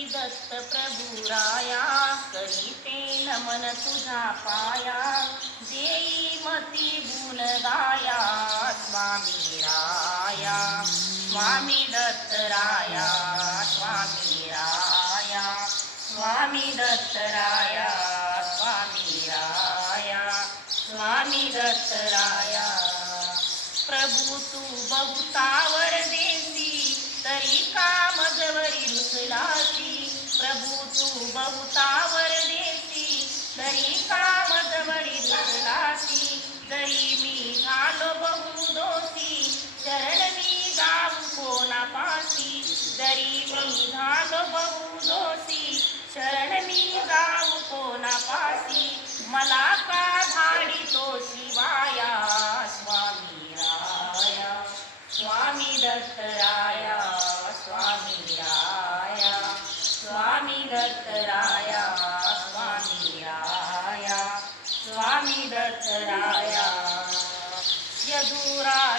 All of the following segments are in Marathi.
दत्त प्रभू राया करीते नमन तुझा पाया देई मती गुण गाया स्वामी राया स्वामी दत्त राया स्वामी राया स्वामी दत्त राया स्वामी राया स्वामी दत्त राया। प्रभू तू बहुतावर देसी तरी का मजवरी रुसलासी? मला पासी मला का धाडी तो शिवाया स्वामी राया. स्वामी दत्तराया स्वामी राया. स्वामी दत्तराया स्वामी राया. स्वामी दत्तराया यदुरा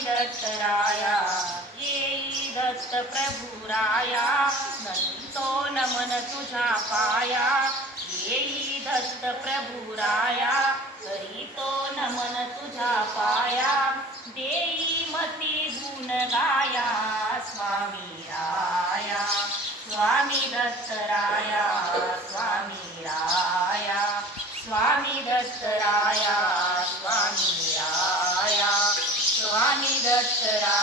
दत्तराया येई दत्त प्रभुराया नंतो नमन तुझा पाया. येई दत्त प्रभुराया करीतो नमन तुझा पाया. देई मती गुण गाया स्वामी राया स्वामी दत्तराया. स्वामी